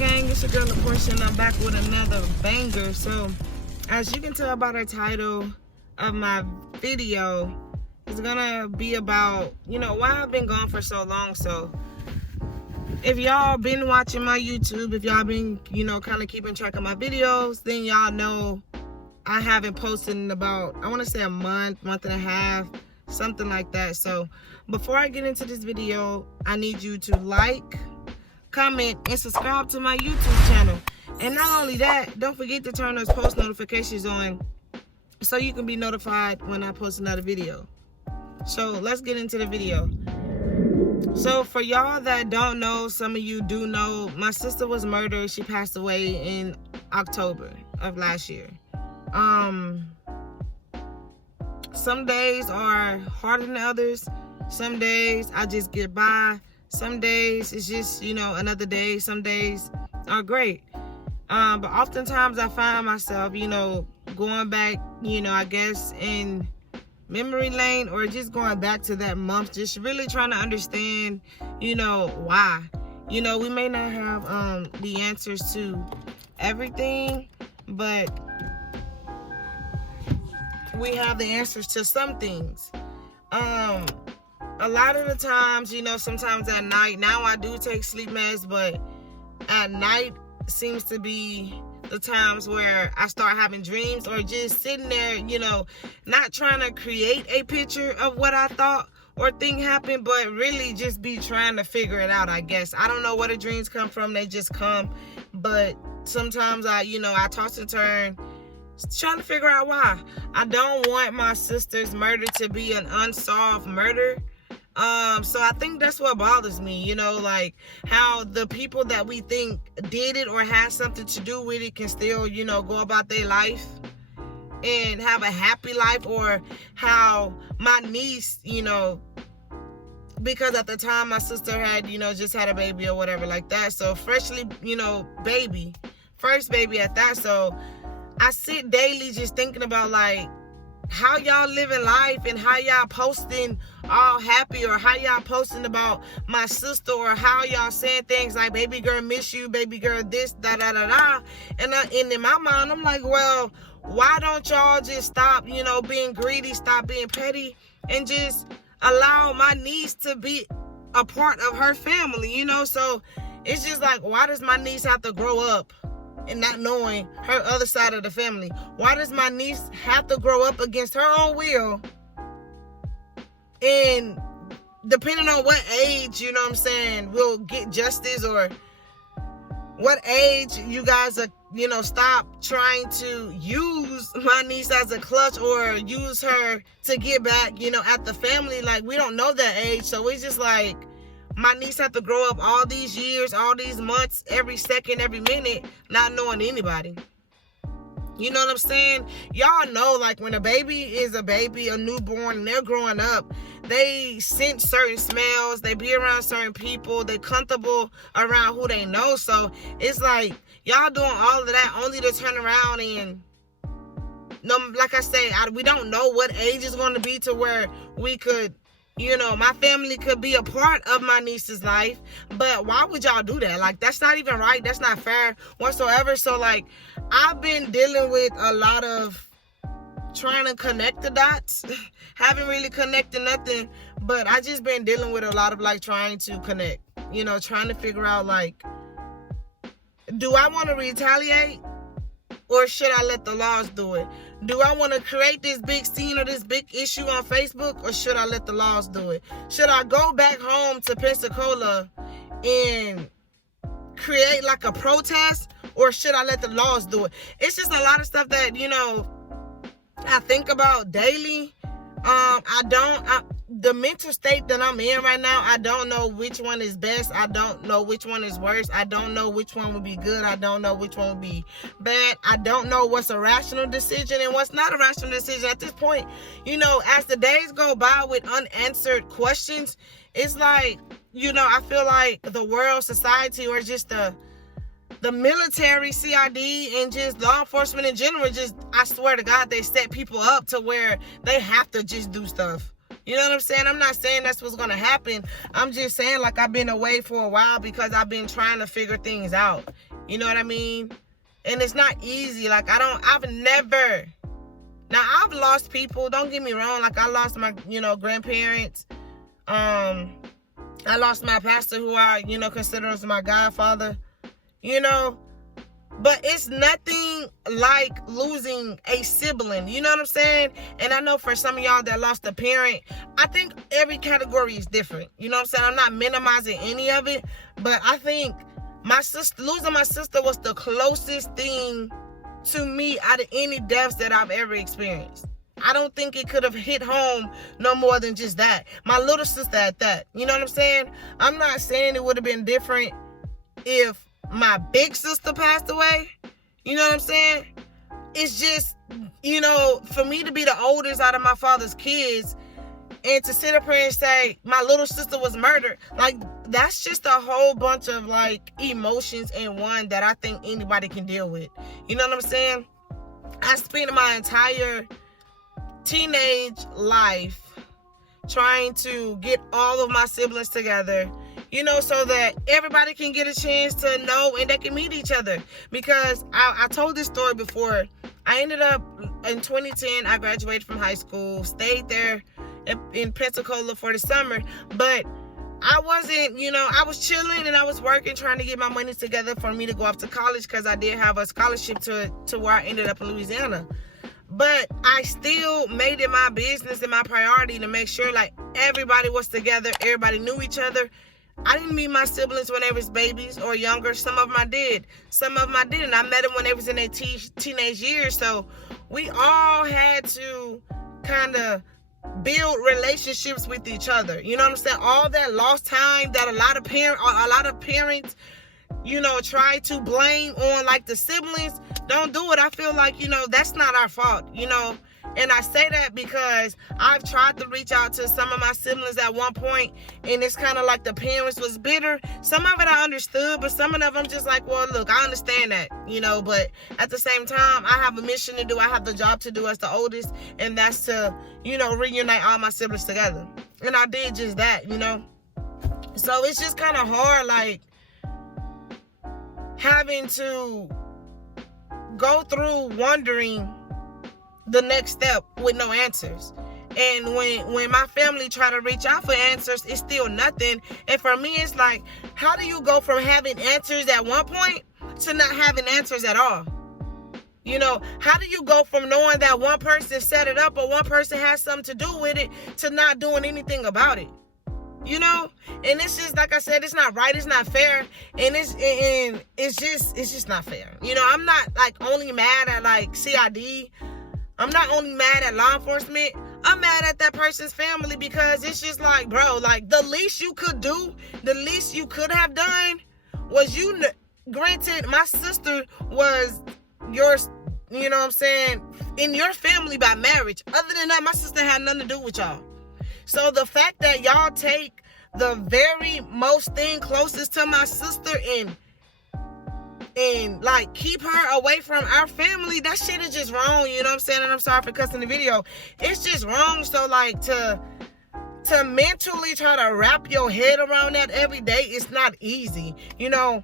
gang, it's your girl LaPortia, and I'm back with another banger. So as you can tell by the title of my video, it's gonna be about, why I've been gone for so long. So if y'all been watching my YouTube, if y'all been, kind of keeping track of my videos, then y'all know I haven't posted in about, I want to say a month and a half, something like that. So before I get into this video, I need you to like, comment, and subscribe to my YouTube channel. And not only that, don't forget to turn those post notifications on so you can be notified when I post another video. So let's get into the video. So for y'all that don't know, some of you do know, my sister was murdered. She passed away in October of last year. Some days are harder than others. Some days I just get by. Some days it's just, another day. Some days are great. But oftentimes I find myself, going back, I guess in memory lane, or just going back to that month, just really trying to understand, why. We may not have the answers to everything, but we have the answers to some things. A lot of the times, sometimes at night, now I do take sleep meds, but at night seems to be the times where I start having dreams, or just sitting there, not trying to create a picture of what I thought or think happened, but really just be trying to figure it out, I guess. I don't know where the dreams come from. They just come. But sometimes I toss and turn, trying to figure out why. I don't want my sister's murder to be an unsolved murder. So I think that's what bothers me, like how the people that we think did it or had something to do with it can still, go about their life and have a happy life, or how my niece, because at the time my sister had, just had a baby or whatever like that. So freshly, baby, first baby at that. So I sit daily just thinking about like how y'all living life and how y'all posting all happy, or how y'all posting about my sister, or how y'all saying things like baby girl miss you, baby girl this, da da da da. And in my mind I'm like, well, why don't y'all just stop, being greedy, stop being petty, and just allow my niece to be a part of her family, So it's just like, why does my niece have to grow up and not knowing her other side of the family? Why does my niece have to grow up against her own will? And depending on what age, we'll get justice, or what age you guys are, stop trying to use my niece as a clutch, or use her to get back, at the family. Like, we don't know that age. So it's just like, my niece had to grow up all these years, all these months, every second, every minute, not knowing anybody. You know what I'm saying? Y'all know, like, when a baby is a baby, a newborn, and they're growing up, they sense certain smells, they be around certain people, they comfortable around who they know. So it's like, y'all doing all of that only to turn around and, like I say, we don't know what age is going to be to where we could, my family could be a part of my niece's life. But why would y'all do that? Like, that's not even right. That's not fair whatsoever. So, like, I've been dealing with a lot of trying to connect the dots. Haven't really connected nothing. But I just been dealing with a lot of, like, trying to connect. Trying to figure out, like, do I want to retaliate? Or should I let the laws do it? Do I want to create this big scene or this big issue on Facebook, or should I let the laws do it? Should I go back home to Pensacola and create like a protest, or should I let the laws do it? It's just a lot of stuff that, I think about daily. The mental state that I'm in right now, I don't know which one is best. I don't know which one is worse. I don't know which one would be good. I don't know which one would be bad. I don't know what's a rational decision and what's not a rational decision at this point. As the days go by with unanswered questions, it's like, I feel like the world, society, or just the military, CID, and just law enforcement in general, just, I swear to God, they set people up to where they have to just do stuff. You know what I'm saying? I'm not saying that's what's going to happen. I'm just saying, like, I've been away for a while because I've been trying to figure things out. You know what I mean? And it's not easy. Like, I've never, now I've lost people, don't get me wrong. Like, I lost my, grandparents. I lost my pastor, who I, consider as my godfather, but it's nothing like losing a sibling. You know what I'm saying? And I know for some of y'all that lost a parent, I think every category is different. You know what I'm saying? I'm not minimizing any of it, but I think losing my sister was the closest thing to me out of any deaths that I've ever experienced. I don't think it could have hit home no more than just that. My little sister at that. You know what I'm saying? I'm not saying it would have been different if my big sister passed away. You know what I'm saying? It's just, for me to be the oldest out of my father's kids and to sit up here and say my little sister was murdered, like, that's just a whole bunch of, like, emotions in one that I think anybody can deal with. You know what I'm saying? I spent my entire teenage life trying to get all of my siblings together, so that everybody can get a chance to know and they can meet each other. Because I told this story before. I ended up in 2010, I graduated from high school, stayed there in Pensacola for the summer, but I wasn't, I was chilling and I was working, trying to get my money together for me to go off to college, because I did have a scholarship to where I ended up in Louisiana. But I still made it my business and my priority to make sure, like, everybody was together, everybody knew each other. I didn't meet my siblings when they was babies or younger. Some of them I did. Some of them I didn't. I met them when they was in their teenage years. So we all had to kind of build relationships with each other. You know what I'm saying? All that lost time that a lot of parents, try to blame on, like, the siblings. Don't do it. I feel like, that's not our fault, And I say that because I've tried to reach out to some of my siblings at one point, and it's kind of like the parents was bitter. Some of it I understood, but some of them I'm just like, well, look, I understand that, but at the same time, I have a mission to do. I have the job to do as the oldest, and that's to, reunite all my siblings together. And I did just that, So it's just kind of hard, like, having to go through wondering the next step with no answers. And when my family try to reach out for answers, it's still nothing. And for me, it's like, how do you go from having answers at one point to not having answers at all? How do you go from knowing that one person set it up or one person has something to do with it to not doing anything about it? And it's just, like I said, it's not right, it's not fair, and it's just not fair. I'm not, like, only mad at, like, CID. I'm not only mad at law enforcement. I'm mad at that person's family, because it's just like, bro, like, the least you could do, the least you could have done was granted, my sister was yours, you know what I'm saying, in your family by marriage. Other than that, my sister had nothing to do with y'all. So the fact that y'all take the very most thing closest to my sister and like keep her away from our family, that shit is just wrong, you know what I'm saying? And I'm sorry for cussing the video. It's just wrong. So, like, to mentally try to wrap your head around that every day, it's not easy, And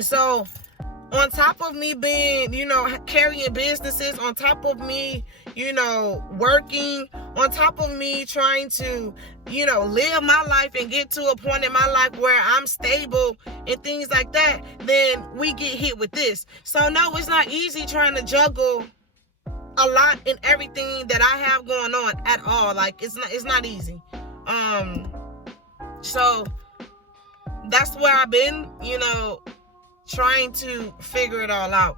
so, on top of me being, carrying businesses, on top of me, working, on top of me trying to, live my life and get to a point in my life where I'm stable and things like that, then we get hit with this. So no, it's not easy trying to juggle a lot in everything that I have going on at all. Like, it's not easy. So that's where I've been, trying to figure it all out.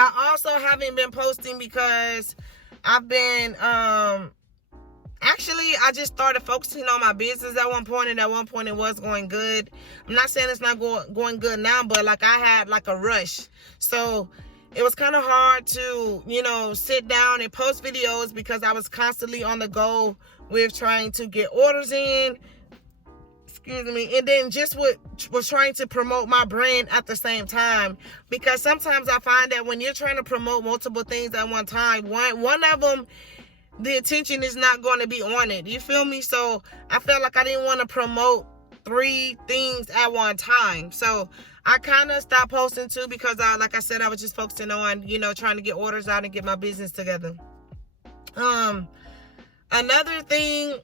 I also haven't been posting because I've been, actually, I just started focusing on my business at one point, and at one point it was going good. I'm not saying it's not going good now, but, like, I had, like, a rush. So it was kind of hard to, sit down and post videos because I was constantly on the go with trying to get orders in, and then just was trying to promote my brand at the same time, because sometimes I find that when you're trying to promote multiple things at one time, one of them, the attention is not going to be on it. You feel me? So I felt like I didn't want to promote 3 things at one time. So I kind of stopped posting too, because like I said, I was just focusing on, trying to get orders out and get my business together. Another thing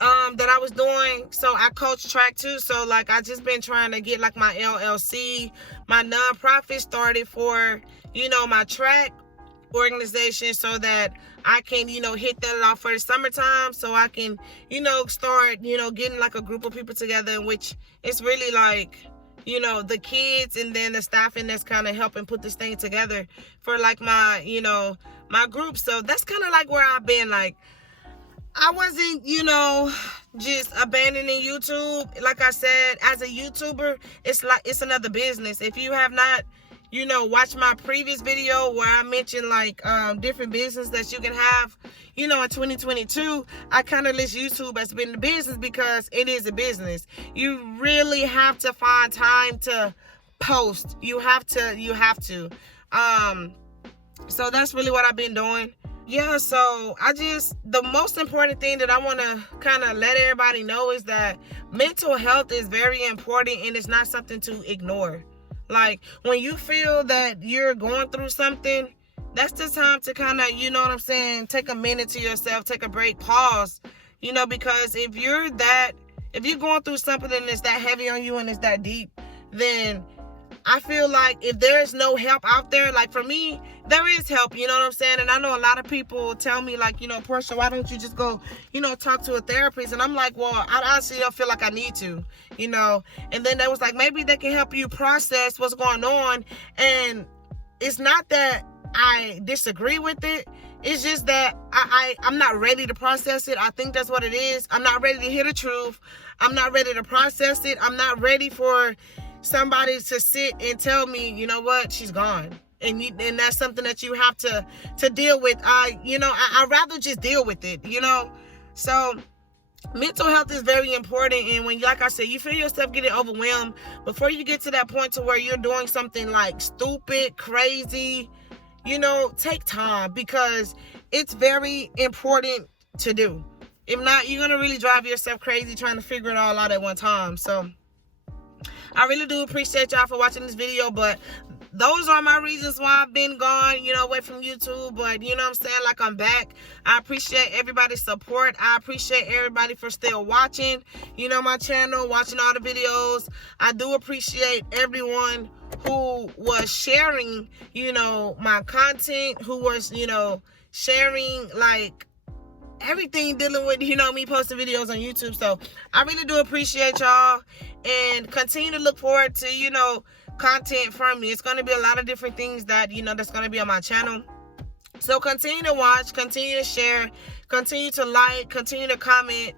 that I was doing, so I coach track too. So like I just been trying to get like my LLC, my nonprofit started for, my track organization, so that I can, hit that off for the summertime, so I can, start, getting like a group of people together, which it's really like, the kids and then the staffing that's kind of helping put this thing together for like my, my group. So that's kind of like where I've been. Like, I wasn't, just abandoning YouTube. Like I said, as a YouTuber, it's another business. If you have not, watch my previous video where I mentioned like different business that you can have, in 2022, I kind of list YouTube as being the business, because it is a business. You really have to find time to post. You have to. So that's really what I've been doing. Yeah, so the most important thing that I want to kind of let everybody know is that mental health is very important, and it's not something to ignore. Like, when you feel that you're going through something, that's the time to kind of, take a minute to yourself, take a break, pause, because if you're going through something that's that heavy on you and it's that deep, then I feel like if there's no help out there, like for me, there is help, and I know a lot of people tell me like, Portia, why don't you just go, talk to a therapist? And I'm like, well, I honestly don't feel like I need to, and then they was like, maybe they can help you process what's going on. And it's not that I disagree with it, it's just that I'm not ready to process it. I think that's what it is. I'm not ready to hear the truth. I'm not ready to process it. I'm not ready for somebody to sit and tell me, you know what, she's gone. And that's something that you have to deal with. I'd rather just deal with it, So mental health is very important. And when, like I said, you feel yourself getting overwhelmed, before you get to that point to where you're doing something like stupid, crazy, take time, because it's very important to do. If not, you're going to really drive yourself crazy trying to figure it all out at one time. So I really do appreciate y'all for watching this video, but those are my reasons why I've been gone, away from YouTube. But, like, I'm back. I appreciate everybody's support. I appreciate everybody for still watching, my channel, watching all the videos. I do appreciate everyone who was sharing, my content, who was, sharing, like, everything dealing with, me posting videos on YouTube. So I really do appreciate y'all, and continue to look forward to, content from me. It's going to be a lot of different things that, that's going to be on my channel. So continue to watch, continue to share, continue to like, continue to comment,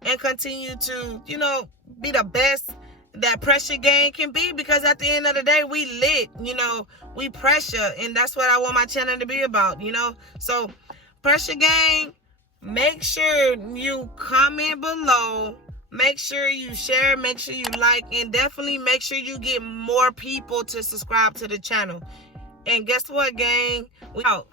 and continue to, be the best that Pressure Gang can be, because at the end of the day, we lit, we pressure, and that's what I want my channel to be about, So Pressure Gang, make sure you comment below, make sure you share, make sure you like, and definitely make sure you get more people to subscribe to the channel. And guess what, gang? We out.